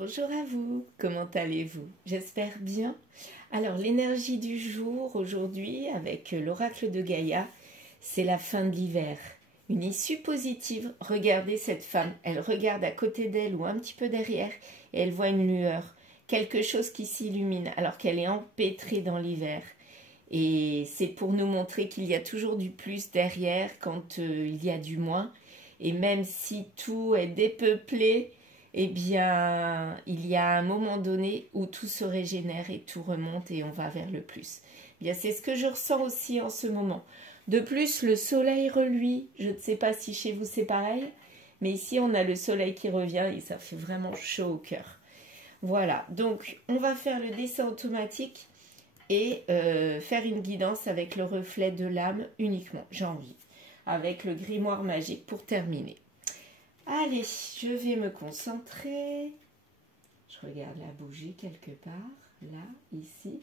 Bonjour à vous, comment allez-vous? J'espère bien. Alors l'énergie du jour aujourd'hui avec l'oracle de Gaïa, c'est la fin de l'hiver. Une issue positive. Regardez cette femme, elle regarde à côté d'elle ou un petit peu derrière et elle voit une lueur, quelque chose qui s'illumine alors qu'elle est empêtrée dans l'hiver. Et c'est pour nous montrer qu'il y a toujours du plus derrière quand il y a du moins. Et même si tout est dépeuplé, eh bien, il y a un moment donné où tout se régénère et tout remonte et on va vers le plus. Eh bien, c'est ce que je ressens aussi en ce moment. De plus, le soleil reluit. Je ne sais pas si chez vous c'est pareil, mais ici on a le soleil qui revient et ça fait vraiment chaud au cœur. Voilà, donc on va faire le dessin automatique et faire une guidance avec le reflet de l'âme uniquement, j'ai envie, avec le grimoire magique pour terminer. Allez, je vais me concentrer. Je regarde la bougie quelque part, là, ici.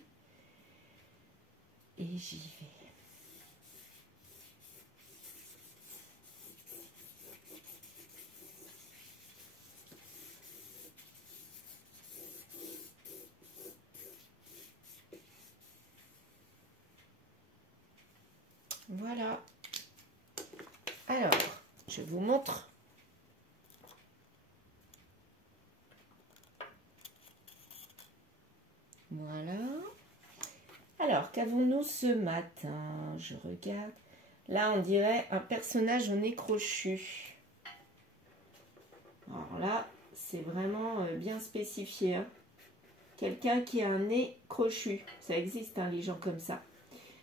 Et j'y vais. Voilà. Alors, je vous montre. Voilà. Alors, qu'avons-nous ce matin? Je regarde. Là, on dirait un personnage au nez crochu. Alors là, c'est vraiment bien spécifié. Hein. Quelqu'un qui a un nez crochu. Ça existe, hein, les gens comme ça.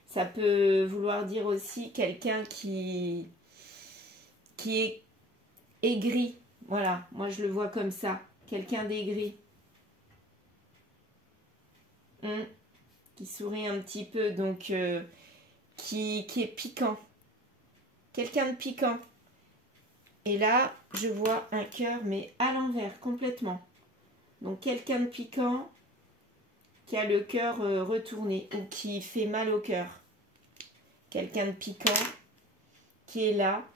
Ça peut vouloir dire aussi quelqu'un qui est aigri. Voilà, moi je le vois comme ça. Quelqu'un d'aigri. Qui sourit un petit peu, donc qui est piquant. Quelqu'un de piquant. Et là, je vois un cœur, mais à l'envers, complètement. Donc quelqu'un de piquant qui a le cœur retourné ou qui fait mal au cœur. Quelqu'un de piquant qui est là.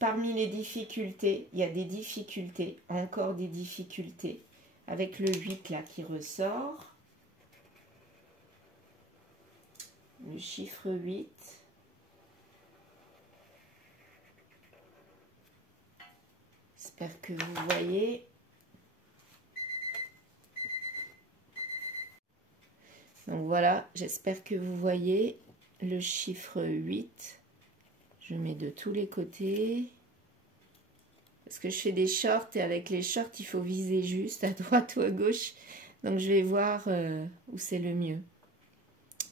Parmi les difficultés, il y a des difficultés, encore des difficultés. Avec le 8 là qui ressort. Le chiffre 8. J'espère que vous voyez. Donc voilà, j'espère que vous voyez le chiffre 8. Je mets de tous les côtés. Parce que je fais des shorts et avec les shorts, il faut viser juste à droite ou à gauche. Donc je vais voir où c'est le mieux.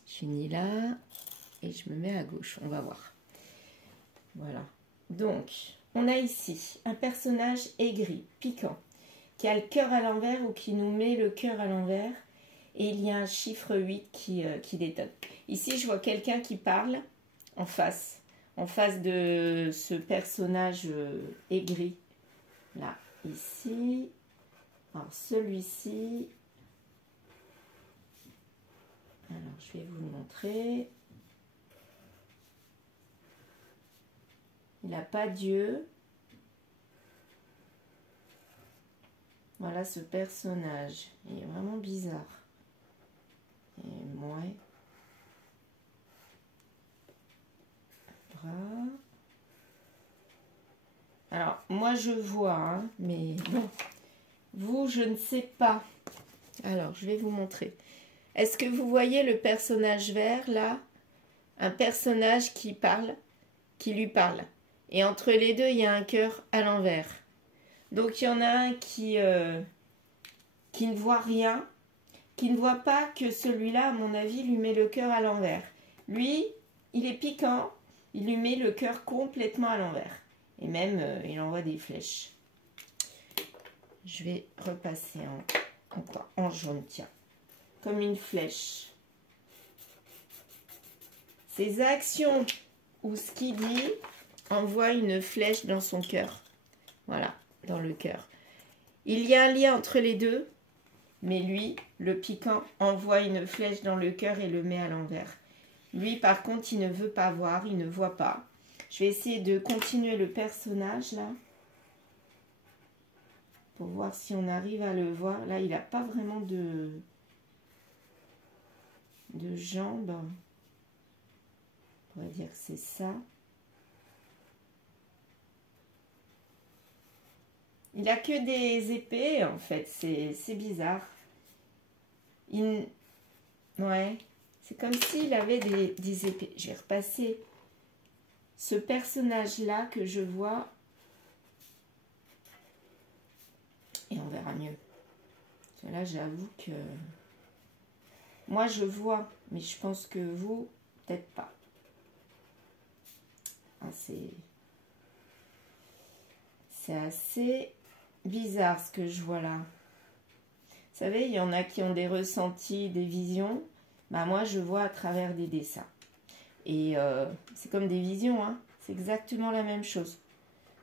Je finis là et je me mets à gauche. On va voir. Voilà. Donc, on a ici un personnage aigri, piquant, qui a le cœur à l'envers ou qui nous met le cœur à l'envers. Et il y a un chiffre 8 qui détonne. Ici, je vois quelqu'un qui parle en face de ce personnage aigri. Là, ici. Alors, celui-ci. Alors, je vais vous le montrer. Il n'a pas d'yeux. Voilà ce personnage. Il est vraiment bizarre. Et moi. Alors, moi je vois, hein, mais bon. Vous, je ne sais pas. Alors, je vais vous montrer. Est-ce que vous voyez le personnage vert, là? Un personnage qui parle, qui lui parle. Et entre les deux, il y a un cœur à l'envers. Donc, il y en a un qui ne voit rien, qui ne voit pas que celui-là, à mon avis, lui met le cœur à l'envers. Lui, il est piquant, il lui met le cœur complètement à l'envers. Et même, il envoie des flèches. Je vais repasser en jaune, tiens. Comme une flèche. Ses actions ou ce qu'il dit envoie une flèche dans son cœur. Voilà, dans le cœur. Il y a un lien entre les deux, mais lui, le piquant, envoie une flèche dans le cœur et le met à l'envers. Lui, par contre, il ne veut pas voir, il ne voit pas. Je vais essayer de continuer le personnage, là. pour voir si on arrive à le voir. Là, il n'a pas vraiment de jambes. On va dire que c'est ça. Il a que des épées, en fait. C'est bizarre. Ouais. C'est comme s'il avait des épées. Je vais repasser ce personnage-là que je vois. Et on verra mieux. Là, j'avoue que... Moi, je vois. Mais je pense que vous, peut-être pas. Ah, c'est assez bizarre ce que je vois là. Vous savez, il y en a qui ont des ressentis, des visions. Bah, moi, je vois à travers des dessins. Et c'est comme des visions, hein. C'est exactement la même chose.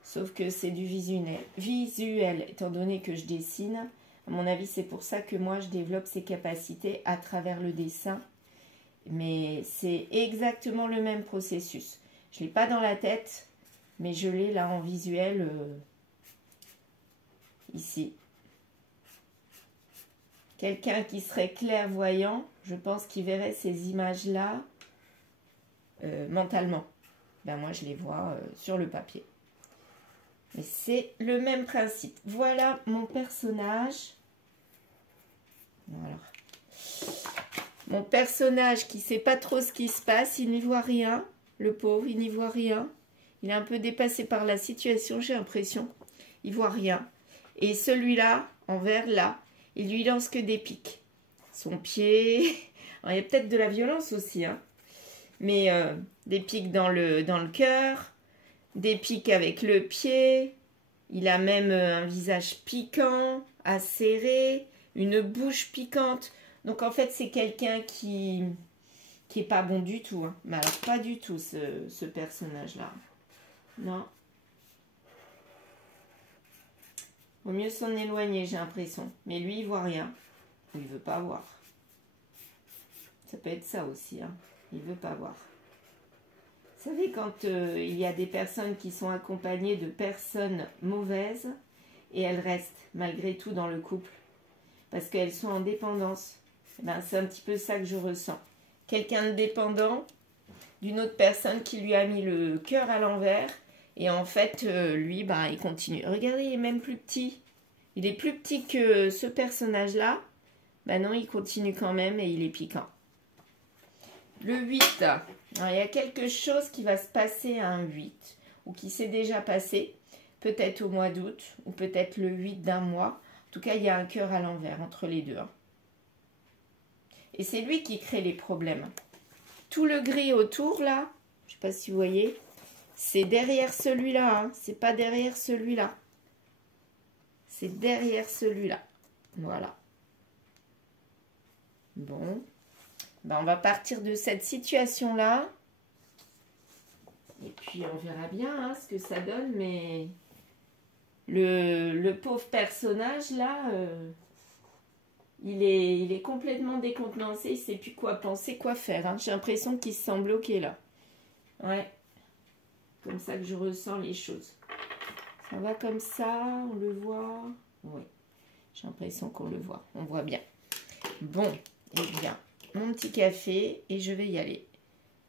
Sauf que c'est du visuel. Étant donné que je dessine, à mon avis, c'est pour ça que moi, je développe ces capacités à travers le dessin. Mais c'est exactement le même processus. Je ne l'ai pas dans la tête, mais je l'ai là en visuel ici. Quelqu'un qui serait clairvoyant, je pense qu'il verrait ces images-là mentalement. Ben moi, je les vois sur le papier. Mais c'est le même principe. Voilà mon personnage. Voilà. Mon personnage qui ne sait pas trop ce qui se passe, il n'y voit rien. Le pauvre, il n'y voit rien. Il est un peu dépassé par la situation, j'ai l'impression. Il ne voit rien. Et celui-là, en vert, là, il lui lance que des pics. Son pied... Alors, il y a peut-être de la violence aussi, hein. Mais des pics dans le cœur, des pics avec le pied. Il a même un visage piquant, acéré, une bouche piquante. Donc, en fait, c'est quelqu'un qui est pas bon du tout. Hein. Mais alors, pas du tout, ce personnage-là. Non. Vaut mieux s'en éloigner, j'ai l'impression. Mais lui, il voit rien. Il veut pas voir. Ça peut être ça aussi, hein. Il veut pas voir. Vous savez, quand il y a des personnes qui sont accompagnées de personnes mauvaises et elles restent malgré tout dans le couple parce qu'elles sont en dépendance, ben, c'est un petit peu ça que je ressens. Quelqu'un de dépendant d'une autre personne qui lui a mis le cœur à l'envers et en fait, lui, ben, il continue. Regardez, il est même plus petit. Il est plus petit que ce personnage-là. Ben non, il continue quand même et il est piquant. Le 8, alors, il y a quelque chose qui va se passer à un 8 ou qui s'est déjà passé, peut-être au mois d'août ou peut-être le 8 d'un mois. En tout cas, il y a un cœur à l'envers entre les deux. Hein. Et c'est lui qui crée les problèmes. Tout le gris autour, là, je ne sais pas si vous voyez, c'est derrière celui-là, hein. C'est pas derrière celui-là. C'est derrière celui-là. Voilà. Bon. Ben, on va partir de cette situation-là. Et puis, on verra bien hein, ce que ça donne. Mais le pauvre personnage, là, il est complètement décontenancé. Il ne sait plus quoi penser, quoi faire. Hein. J'ai l'impression qu'il se sent bloqué, là. Ouais. Comme ça que je ressens les choses. Ça va comme ça, on le voit. Oui. J'ai l'impression qu'on le voit. On voit bien. Bon, eh bien. Mon petit café et je vais y aller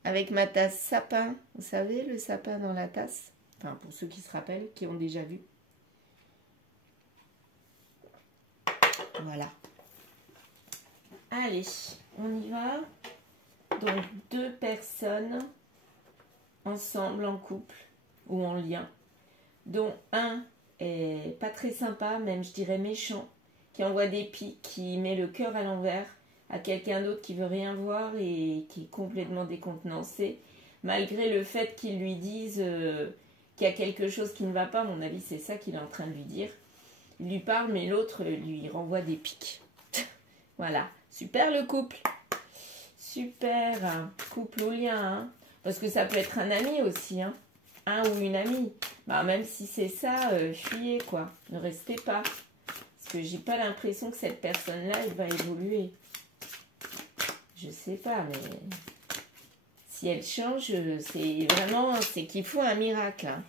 avec ma tasse sapin, vous savez le sapin dans la tasse, enfin pour ceux qui se rappellent, qui ont déjà vu, voilà, allez on y va. Donc 2 personnes ensemble en couple ou en lien, dont un est pas très sympa, même je dirais méchant, qui envoie des pics, qui met le cœur à l'envers à quelqu'un d'autre qui veut rien voir et qui est complètement décontenancé, malgré le fait qu'il lui dise qu'il y a quelque chose qui ne va pas. À mon avis, c'est ça qu'il est en train de lui dire. Il lui parle, mais l'autre lui renvoie des pics. Voilà. Super le couple. Super. Hein. Couple au lien. Hein. Parce que ça peut être un ami aussi. Hein. Un ou une amie. Bah, même si c'est ça, fuyez quoi. Ne restez pas. Parce que j'ai pas l'impression que cette personne-là, elle va évoluer. Je sais pas, mais si elle change, c'est qu'il faut un miracle. Hein.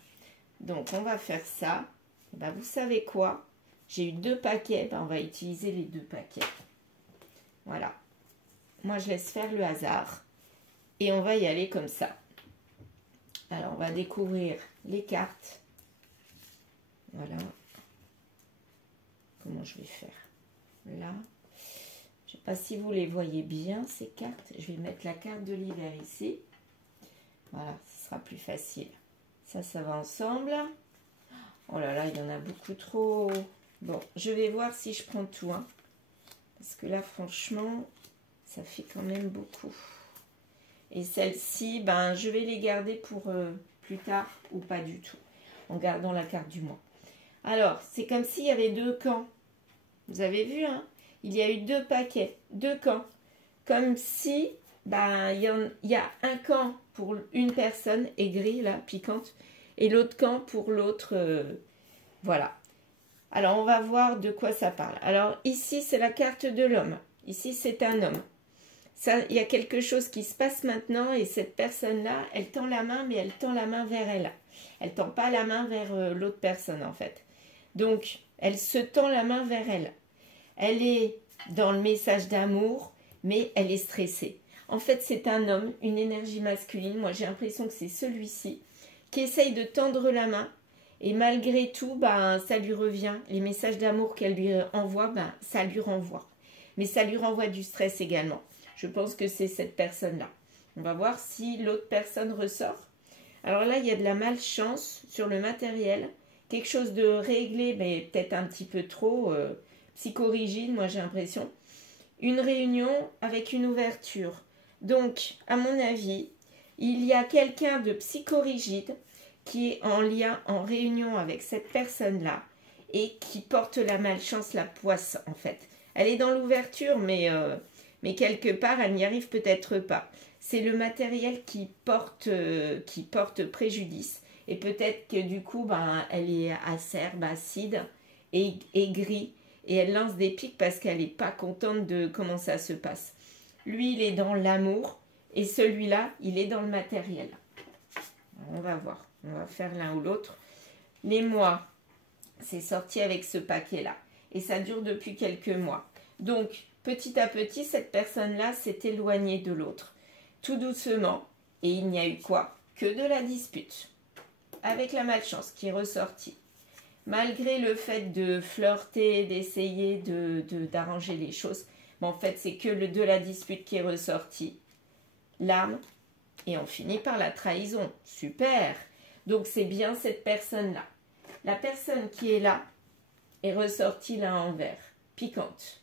Donc, on va faire ça. Ben, vous savez quoi? J'ai eu 2 paquets, ben, on va utiliser les 2 paquets. Voilà. Moi, je laisse faire le hasard. Et on va y aller comme ça. Alors, on va découvrir les cartes. Voilà. Comment je vais faire? Là. Je ne sais pas si vous les voyez bien, ces cartes. Je vais mettre la carte de l'hiver ici. Voilà, ce sera plus facile. Ça va ensemble. Oh là là, il y en a beaucoup trop. Bon, je vais voir si je prends tout. Hein. Parce que là, franchement, ça fait quand même beaucoup. Et celles-ci, ben, je vais les garder pour plus tard ou pas du tout. En gardant la carte du mois. Alors, c'est comme s'il y avait 2 camps. Vous avez vu, hein? Il y a eu 2 paquets, 2 camps. Comme si, ben, il y a un camp pour une personne, aigrie, là, piquante, et l'autre camp pour l'autre, voilà. Alors, on va voir de quoi ça parle. Alors, ici, c'est la carte de l'homme. Ici, c'est un homme. Ça, il y a quelque chose qui se passe maintenant, et cette personne-là, elle tend la main, mais elle tend la main vers elle. Elle tend pas la main vers l'autre personne, en fait. Donc, elle se tend la main vers elle. Elle est dans le message d'amour, mais elle est stressée. En fait, c'est un homme, une énergie masculine. Moi, j'ai l'impression que c'est celui-ci qui essaye de tendre la main. Et malgré tout, ben, ça lui revient. Les messages d'amour qu'elle lui envoie, ben, ça lui renvoie. Mais ça lui renvoie du stress également. Je pense que c'est cette personne-là. On va voir si l'autre personne ressort. Alors là, il y a de la malchance sur le matériel. Quelque chose de réglé, mais peut-être un petit peu trop psychorigide, moi j'ai l'impression. Une réunion avec une ouverture. Donc, à mon avis, il y a quelqu'un de psychorigide qui est en lien, en réunion avec cette personne-là et qui porte la malchance, la poisse en fait. Elle est dans l'ouverture, mais quelque part, elle n'y arrive peut-être pas. C'est le matériel qui porte préjudice. Et peut-être que du coup, ben, elle est acerbe, acide et aigrie. Et elle lance des pics parce qu'elle n'est pas contente de comment ça se passe. Lui, il est dans l'amour. Et celui-là, il est dans le matériel. On va voir. On va faire l'un ou l'autre. Les mois, c'est sorti avec ce paquet-là. Et ça dure depuis quelques mois. Donc, petit à petit, cette personne-là s'est éloignée de l'autre. Tout doucement. Et il n'y a eu quoi? Que de la dispute. Avec la malchance qui est ressortie. Malgré le fait de flirter, d'essayer d'arranger les choses, mais en fait, c'est que de la dispute qui est ressortie. L'arme, et on finit par la trahison. Super! Donc, c'est bien cette personne-là. La personne qui est là est ressortie là en vert, piquante.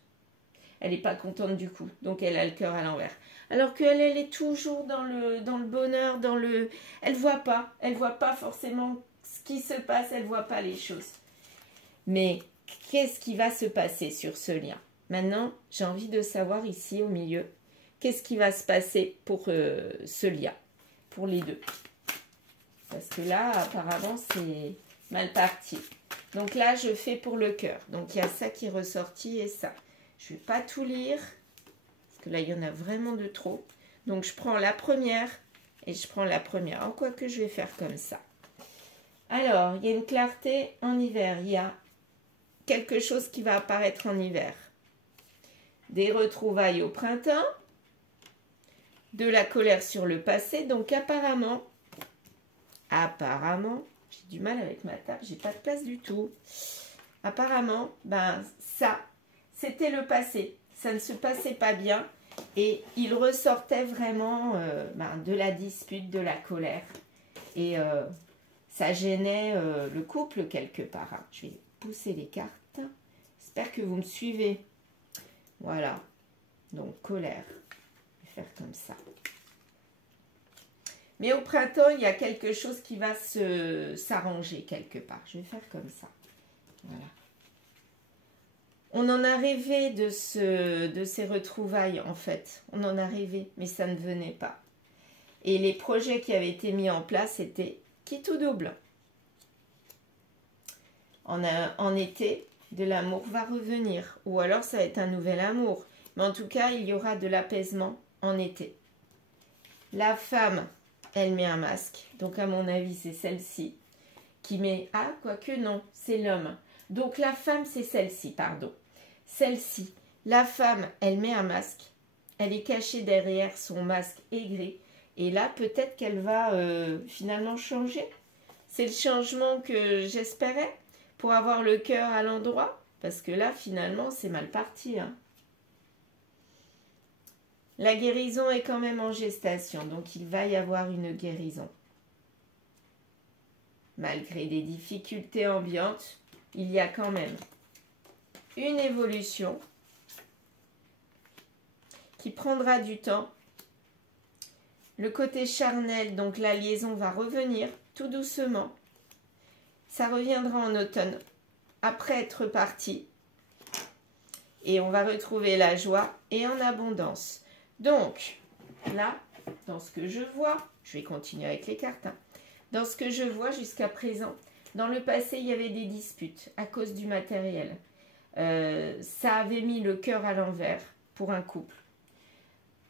Elle n'est pas contente du coup, donc elle a le cœur à l'envers. Alors qu'elle, elle est toujours dans le bonheur, elle voit pas forcément ce qui se passe, elle voit pas les choses. Mais qu'est-ce qui va se passer sur ce lien? Maintenant, j'ai envie de savoir ici au milieu, qu'est-ce qui va se passer pour ce lien, pour les deux. Parce que là, apparemment, c'est mal parti. Donc là, je fais pour le cœur. Donc il y a ça qui est ressorti et ça. Je ne vais pas tout lire, parce que là, il y en a vraiment de trop. Donc, je prends la première et je prends la première. En quoi que je vais faire comme ça. Alors, il y a une clarté en hiver. Il y a quelque chose qui va apparaître en hiver. Des retrouvailles au printemps. De la colère sur le passé. Donc, apparemment, j'ai du mal avec ma table. J'ai pas de place du tout. Apparemment, ben, ça... C'était le passé, ça ne se passait pas bien et il ressortait vraiment de la dispute, de la colère. Et ça gênait le couple quelque part. Hein. Je vais pousser les cartes. J'espère que vous me suivez. Voilà. Donc, colère. Je vais faire comme ça. Mais au printemps, il y a quelque chose qui va s'arranger quelque part. Je vais faire comme ça. Voilà. On en a rêvé de ces retrouvailles, en fait. On en a rêvé, mais ça ne venait pas. Et les projets qui avaient été mis en place étaient qui tout double. En été, de l'amour va revenir. Ou alors, ça va être un nouvel amour. Mais en tout cas, il y aura de l'apaisement en été. La femme, elle met un masque. Donc, à mon avis, c'est celle-ci qui met... Ah, quoique non, c'est l'homme. Donc la femme, c'est celle-ci, pardon. Celle-ci, la femme, elle met un masque. Elle est cachée derrière son masque aigri. Et là, peut-être qu'elle va finalement changer. C'est le changement que j'espérais pour avoir le cœur à l'endroit. Parce que là, finalement, c'est mal parti. Hein. La guérison est quand même en gestation. Donc, il va y avoir une guérison. Malgré des difficultés ambiantes, il y a quand même une évolution qui prendra du temps. Le côté charnel, donc la liaison va revenir tout doucement. Ça reviendra en automne, après être parti. Et on va retrouver la joie et en abondance. Donc, là, dans ce que je vois, je vais continuer avec les cartes. Hein. Dans ce que je vois jusqu'à présent, dans le passé, il y avait des disputes à cause du matériel. Ça avait mis le cœur à l'envers pour un couple.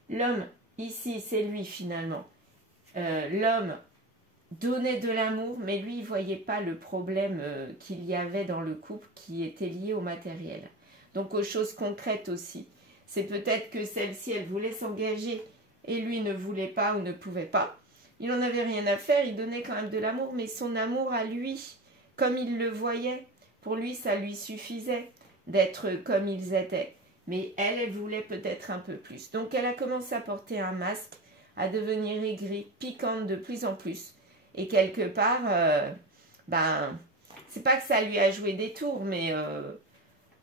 L'homme, ici, c'est lui finalement. L'homme donnait de l'amour, mais lui, il ne voyait pas le problème qu'il y avait dans le couple qui était lié au matériel. Donc aux choses concrètes aussi. C'est peut-être que celle-ci, elle voulait s'engager et lui ne voulait pas ou ne pouvait pas. Il n'en avait rien à faire, il donnait quand même de l'amour, mais son amour à lui, comme il le voyait, pour lui, ça lui suffisait d'être comme ils étaient. Mais elle, elle voulait peut-être un peu plus. Donc elle a commencé à porter un masque, à devenir aigrie, piquante de plus en plus. Et quelque part, c'est pas que ça lui a joué des tours, mais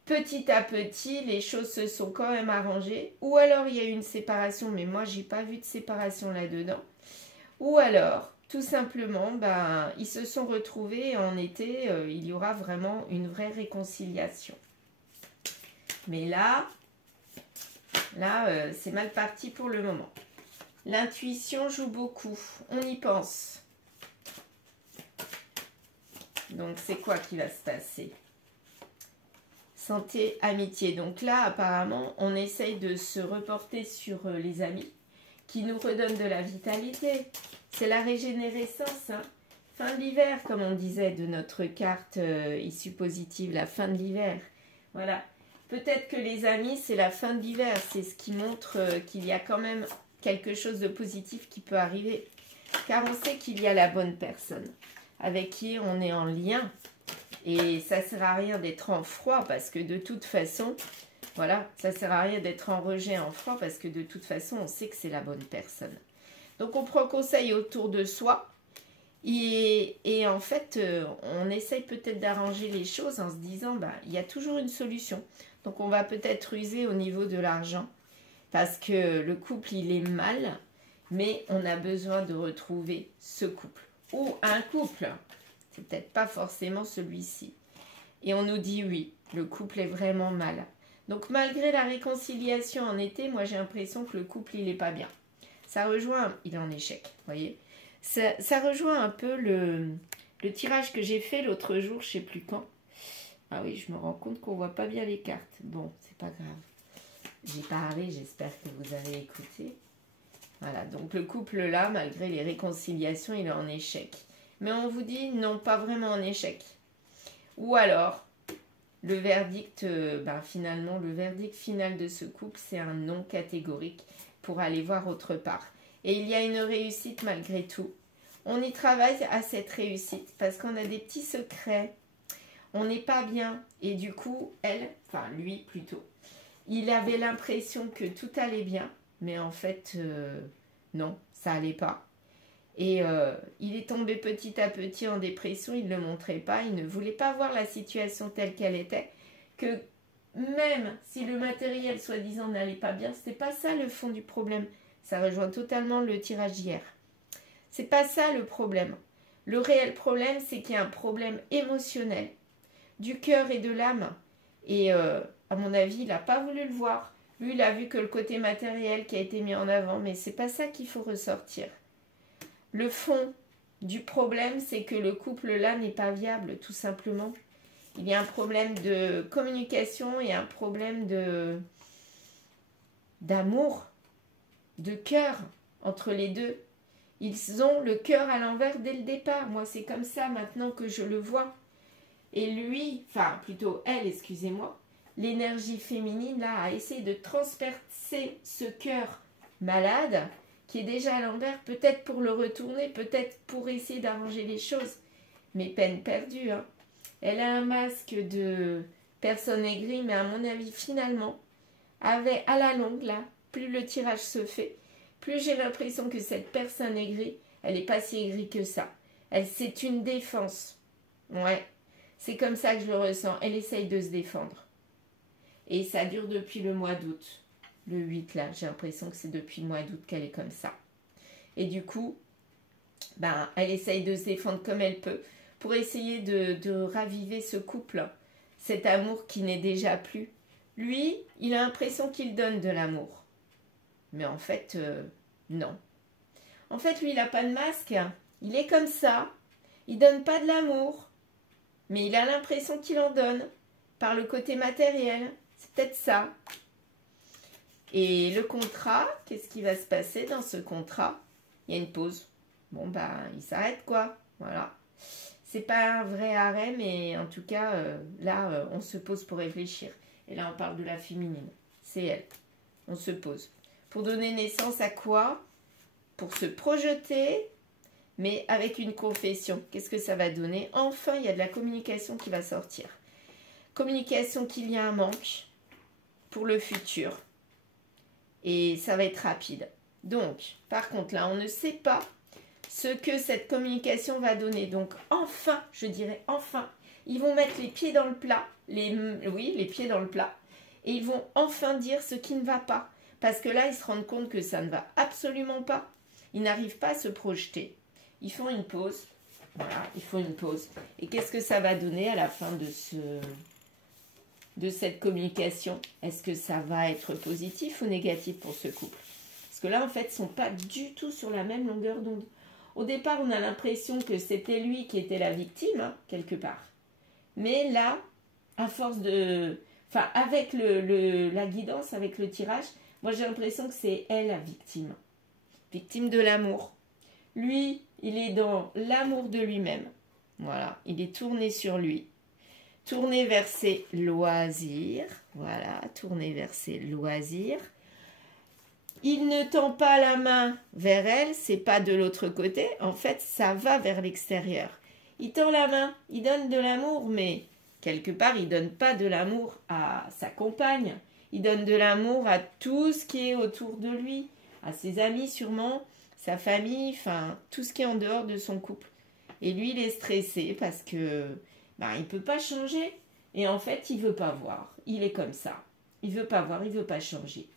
petit à petit, les choses se sont quand même arrangées. Ou alors il y a eu une séparation, mais moi j'ai pas vu de séparation là-dedans. Ou alors, tout simplement, ils se sont retrouvés et en été, il y aura vraiment une vraie réconciliation. Mais là, c'est mal parti pour le moment. L'intuition joue beaucoup. On y pense. Donc, c'est quoi qui va se passer? Santé, amitié. Donc là, apparemment, on essaye de se reporter sur les amis qui nous redonnent de la vitalité. C'est la régénérescence. Hein. Fin de l'hiver, comme on disait de notre carte issue positive, la fin de l'hiver. Voilà. Peut-être que les amis, c'est la fin de l'hiver. C'est ce qui montre qu'il y a quand même quelque chose de positif qui peut arriver. Car on sait qu'il y a la bonne personne avec qui on est en lien. Et ça ne sert à rien d'être en froid parce que de toute façon, voilà, ça ne sert à rien d'être en rejet, en froid parce que de toute façon, on sait que c'est la bonne personne. Donc, on prend conseil autour de soi. Et en fait, on essaye peut-être d'arranger les choses en se disant, il y a toujours une solution. Donc, on va peut-être user au niveau de l'argent parce que le couple, il est mal, mais on a besoin de retrouver ce couple. Ou un couple, c'est peut-être pas forcément celui-ci. Et on nous dit oui, le couple est vraiment mal. Donc, malgré la réconciliation en été, moi, j'ai l'impression que le couple, il n'est pas bien. Ça rejoint, il est en échec, vous voyez. Ça rejoint un peu le tirage que j'ai fait l'autre jour, je ne sais plus quand. Ah oui, je me rends compte qu'on ne voit pas bien les cartes. Bon, c'est pas grave. J'ai parlé, j'espère que vous avez écouté. Voilà, donc le couple là, malgré les réconciliations, il est en échec. Mais on vous dit non, pas vraiment en échec. Ou alors, le verdict, finalement, le verdict final de ce couple, c'est un non catégorique pour aller voir autre part. Et il y a une réussite malgré tout. On y travaille à cette réussite parce qu'on a des petits secrets. On n'est pas bien. Et du coup, lui plutôt, il avait l'impression que tout allait bien. Mais en fait, non, ça allait pas. Et il est tombé petit à petit en dépression. Il ne le montrait pas. Il ne voulait pas voir la situation telle qu'elle était. Que même si le matériel, soi-disant, n'allait pas bien, c'était pas ça le fond du problème. Ça rejoint totalement le tirage d'hier. C'est pas ça le problème. Le réel problème, c'est qu'il y a un problème émotionnel du cœur et de l'âme. Et à mon avis, il n'a pas voulu le voir. Lui, il a vu que le côté matériel qui a été mis en avant, mais c'est pas ça qu'il faut ressortir. Le fond du problème, c'est que le couple là n'est pas viable, tout simplement. Il y a un problème de communication et un problème d'amour, de cœur entre les deux. Ils ont le cœur à l'envers dès le départ. Moi, c'est comme ça maintenant que je le vois. Et lui, enfin plutôt elle, excusez-moi, l'énergie féminine là a essayé de transpercer ce cœur malade qui est déjà à l'envers, peut-être pour le retourner, peut-être pour essayer d'arranger les choses. Mais peine perdue, hein. Elle a un masque de personne aigrie, mais à mon avis, finalement, à la longue, là, plus le tirage se fait, plus j'ai l'impression que cette personne aigrie, elle n'est pas si aigrie que ça. C'est une défense. Ouais, c'est comme ça que je le ressens. Elle essaye de se défendre. Et ça dure depuis le mois d'août. Le 8, là, j'ai l'impression que c'est depuis le mois d'août qu'elle est comme ça. Et du coup, ben, elle essaye de se défendre comme elle peut pour essayer de raviver ce couple, cet amour qui n'est déjà plus. Lui, il a l'impression qu'il donne de l'amour. Mais en fait, non. En fait, lui, il n'a pas de masque. Il est comme ça. Il donne pas de l'amour. Mais il a l'impression qu'il en donne par le côté matériel. C'est peut-être ça. Et le contrat, qu'est-ce qui va se passer dans ce contrat? Il y a une pause. Bon, ben, il s'arrête, quoi. Voilà. C'est pas un vrai arrêt, mais en tout cas, là, on se pose pour réfléchir. Et là, on parle de la féminine. C'est elle. On se pose. Pour donner naissance à quoi? Pour se projeter, mais avec une confession. Qu'est-ce que ça va donner? Enfin, il y a de la communication qui va sortir. Communication qu'il y a un manque pour le futur. Et ça va être rapide. Donc, par contre, là, on ne sait pas ce que cette communication va donner. Donc, enfin, je dirais enfin, ils vont mettre les pieds dans le plat. Les pieds dans le plat. Et ils vont enfin dire ce qui ne va pas. Parce que là, ils se rendent compte que ça ne va absolument pas. Ils n'arrivent pas à se projeter. Ils font une pause. Voilà, ils font une pause. Et qu'est-ce que ça va donner à la fin de cette communication? Est-ce que ça va être positif ou négatif pour ce couple? Parce que là, en fait, ils ne sont pas du tout sur la même longueur d'onde. Au départ, on a l'impression que c'était lui qui était la victime, hein, quelque part. Mais là, à force de... Enfin, avec la guidance, avec le tirage, moi, j'ai l'impression que c'est elle la victime. Victime de l'amour. Lui, il est dans l'amour de lui-même. Voilà, il est tourné sur lui. Tourné vers ses loisirs. Voilà, tourné vers ses loisirs. Il ne tend pas la main vers elle, c'est pas de l'autre côté. En fait, ça va vers l'extérieur. Il tend la main, il donne de l'amour, mais quelque part, il donne pas de l'amour à sa compagne. Il donne de l'amour à tout ce qui est autour de lui, à ses amis sûrement, sa famille, enfin, tout ce qui est en dehors de son couple. Et lui, il est stressé parce que il peut pas changer. Et en fait, il veut pas voir. Il est comme ça. Il veut pas voir, il veut pas changer.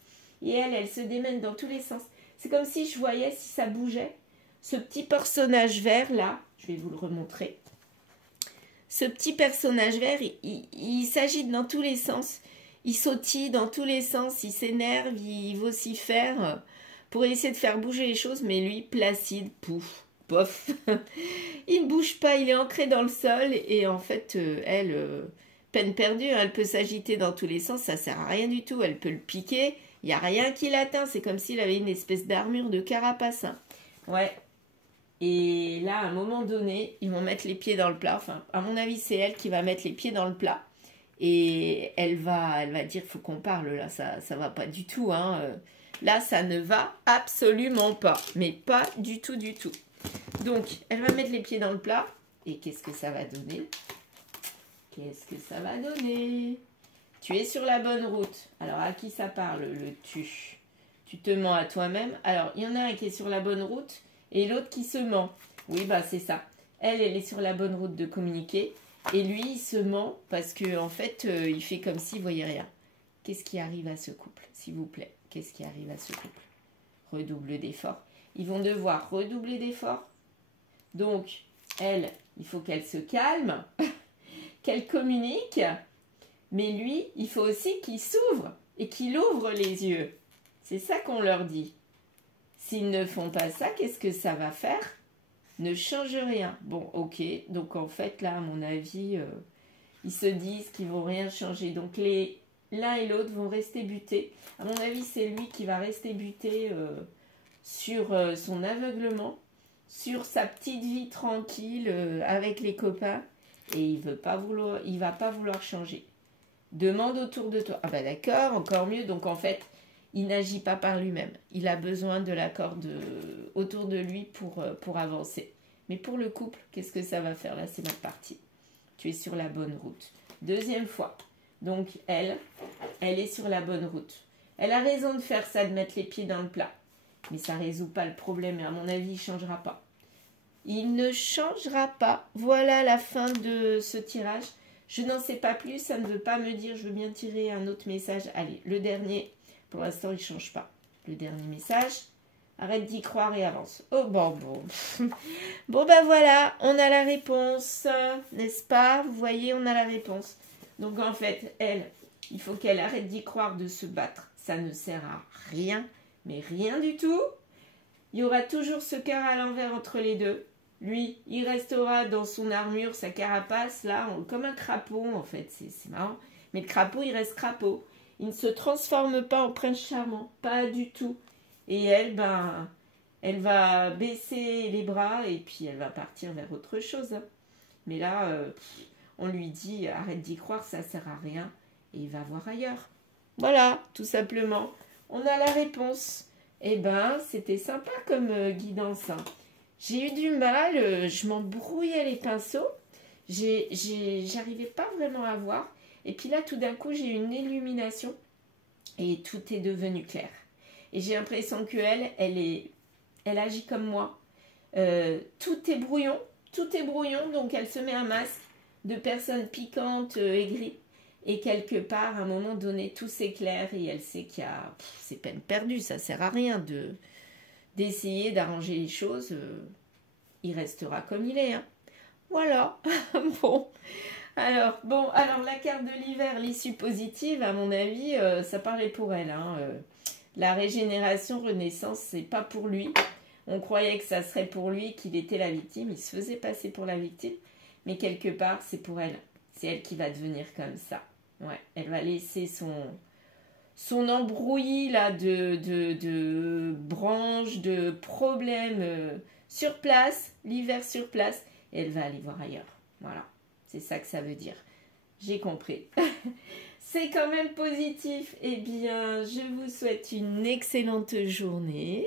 Et elle se démène dans tous les sens. C'est comme si je voyais, si ça bougeait, ce petit personnage vert là, je vais vous le remontrer. Ce petit personnage vert, il s'agite dans tous les sens. Il sautille dans tous les sens, il s'énerve, il vocifère pour essayer de faire bouger les choses, mais lui, placide, pouf, pof. Il ne bouge pas, il est ancré dans le sol, et en fait, elle, peine perdue, elle peut s'agiter dans tous les sens, ça sert à rien du tout, elle peut le piquer, il n'y a rien qui l'atteint, c'est comme s'il avait une espèce d'armure de carapace. Hein. Ouais. Et là, à un moment donné, ils vont mettre les pieds dans le plat, enfin, à mon avis, c'est elle qui va mettre les pieds dans le plat. Et elle va dire, faut qu'on parle, là, ça va pas du tout, hein. Là, ça ne va absolument pas, mais pas du tout, du tout. Donc, elle va mettre les pieds dans le plat, et qu'est-ce que ça va donner? Qu'est-ce que ça va donner? Tu es sur la bonne route. Alors, à qui ça parle, le tu? Tu te mens à toi-même. Alors, il y en a un qui est sur la bonne route, et l'autre qui se ment. Oui, bah c'est ça. Elle est sur la bonne route de communiquer, et lui, il se ment parce que en fait, il fait comme s'il ne voyait rien. Qu'est-ce qui arrive à ce couple, s'il vous plaît? Qu'est-ce qui arrive à ce couple? Redouble d'efforts. Ils vont devoir redoubler d'efforts. Donc, elle, il faut qu'elle se calme, qu'elle communique, mais lui, il faut aussi qu'il s'ouvre et qu'il ouvre les yeux. C'est ça qu'on leur dit. S'ils ne font pas ça, qu'est-ce que ça va faire? Ne change rien. Bon, ok. Donc, en fait, là, à mon avis, ils se disent qu'ils ne vont rien changer. Donc, l'un et l'autre vont rester butés. À mon avis, c'est lui qui va rester buté sur son aveuglement, sur sa petite vie tranquille avec les copains. et il va pas vouloir changer. Demande autour de toi. Ah bah d'accord, encore mieux. Donc en fait, il n'agit pas par lui-même. Il a besoin de l'accord autour de lui pour avancer. Mais pour le couple, qu'est-ce que ça va faire là? C'est mal parti. Tu es sur la bonne route. Deuxième fois. Donc elle est sur la bonne route. Elle a raison de faire ça, de mettre les pieds dans le plat. Mais ça ne résout pas le problème et à mon avis, il ne changera pas. Il ne changera pas. Voilà la fin de ce tirage. Je n'en sais pas plus, ça ne veut pas me dire, je veux bien tirer un autre message. Allez, le dernier, pour l'instant, il ne change pas. Le dernier message, arrête d'y croire et avance. Oh bon. Bon ben voilà, on a la réponse, n'est-ce pas? Vous voyez, on a la réponse. Donc en fait, elle, il faut qu'elle arrête d'y croire, de se battre. Ça ne sert à rien, mais rien du tout. Il y aura toujours ce cœur à l'envers entre les deux. Lui, il restera dans son armure, sa carapace, là, comme un crapaud, en fait. C'est marrant. Mais le crapaud, il reste crapaud. Il ne se transforme pas en prince charmant. Pas du tout. Et elle, ben, elle va baisser les bras et puis elle va partir vers autre chose. Mais là, on lui dit, arrête d'y croire, ça sert à rien. Et il va voir ailleurs. Voilà, tout simplement. On a la réponse. Eh ben, c'était sympa comme guidance. J'ai eu du mal, je m'embrouillais les pinceaux, j'arrivais pas vraiment à voir. Et puis là, tout d'un coup, j'ai eu une illumination et tout est devenu clair. Et j'ai l'impression qu'elle, elle agit comme moi. Tout est brouillon, donc elle se met un masque de personnes piquantes, aigries. Et quelque part, à un moment donné, tout s'éclaire et elle sait qu'il y a... c'est peine perdue, ça sert à rien d'essayer d'arranger les choses. Il restera comme il est. Hein. Voilà. Bon. Alors, la carte de l'hiver, l'issue positive, à mon avis, ça parlait pour elle. Hein. La régénération, renaissance, c'est pas pour lui. On croyait que ça serait pour lui, qu'il était la victime. Il se faisait passer pour la victime. Mais quelque part, c'est pour elle. C'est elle qui va devenir comme ça. Ouais, elle va laisser son embrouillis là de branches, de problèmes sur place, l'hiver sur place, et elle va aller voir ailleurs. Voilà, c'est ça que ça veut dire. J'ai compris. C'est quand même positif. Eh bien, je vous souhaite une excellente journée.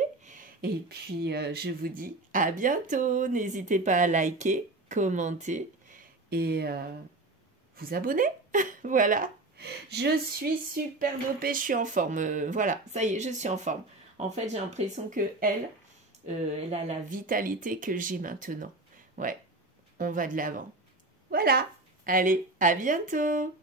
Et puis, je vous dis à bientôt. N'hésitez pas à liker, commenter et vous abonner. Voilà. Je suis super dopée, je suis en forme. Voilà, ça y est, je suis en forme. En fait, j'ai l'impression que elle a la vitalité que j'ai maintenant. Ouais, on va de l'avant. Voilà. Allez, à bientôt.